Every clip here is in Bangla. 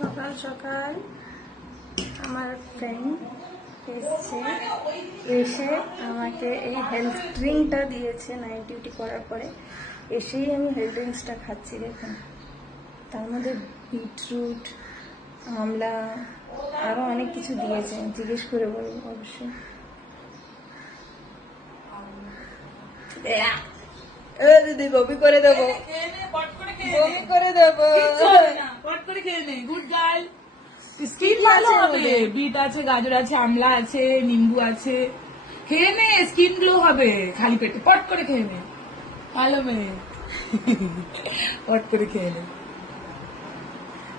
সকাল সকাল আমার ফ্রেন্ড এসে আমাকে এই হেলথ ড্রিঙ্কটা দিয়েছে নাইট ডিউটি করার পরে। এসেই আমি হেলথ ড্রিঙ্কসটা খাচ্ছি। দেখুন, তার মধ্যে বিটরুট, আমলা, আরও অনেক কিছু দিয়েছে। জিজ্ঞেস করে বলবো অবশ্যই। দিদি বমি করে দেবো, বমি করে দেবো। Good girl. স্কিন ভালো হবে। বিট আছে, গাজর আছে, আমলা আছে, নিম্বু আছে। খেয়ে নে, স্কিন গ্লো হবে। খালি পেটে পট করে খেয়ে নে। ভালো মেয়ে। পট করে খেয়ে নে।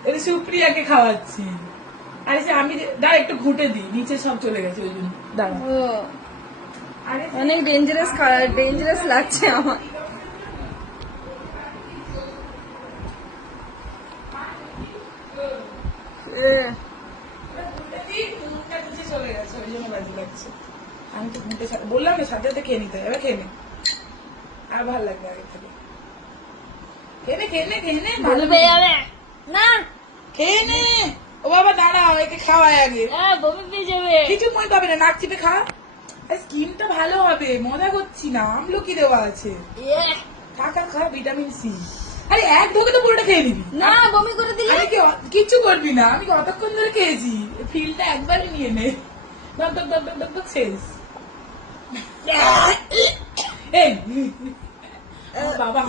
এটা সুপ্রিয়াকে খাওয়াচ্ছি। আরে আমি দাঁড়া একটু ঘুটে দিই, নিচে সব চলে গেছে ওই জন্য। দাঁড়া। অনেক ডেঞ্জারাস লাগছে আমার। আমি তো ঘুমতে বললাম না, সাথে সাথে খেয়ে নিতে হবে। এবার খেয়ে নে, আর ভালো লাগবে আগে থেকে। খেয়ে নে ভালো না, খেয়ে নে। ও বাবা দাঁড়াও, একে খাওয়াই আগে। বমি পেয়ে যাবে। কিছু মই পাবে না, নাক চিপে খা। স্কিনটা ভালো হবে, মজা করছি না। আমলকি দেওয়া আছে, খা ভিটামিন সি। আরে এক ঢোকে তো পুরোটা খেয়ে নিবি না, বমি করে দিলে আমি কিচ্ছু করবি না। আমি কতক্ষণ ধরে খেয়েছি, ফিলটা একবারই নিয়ে নে। দক শেষ। এই বাবা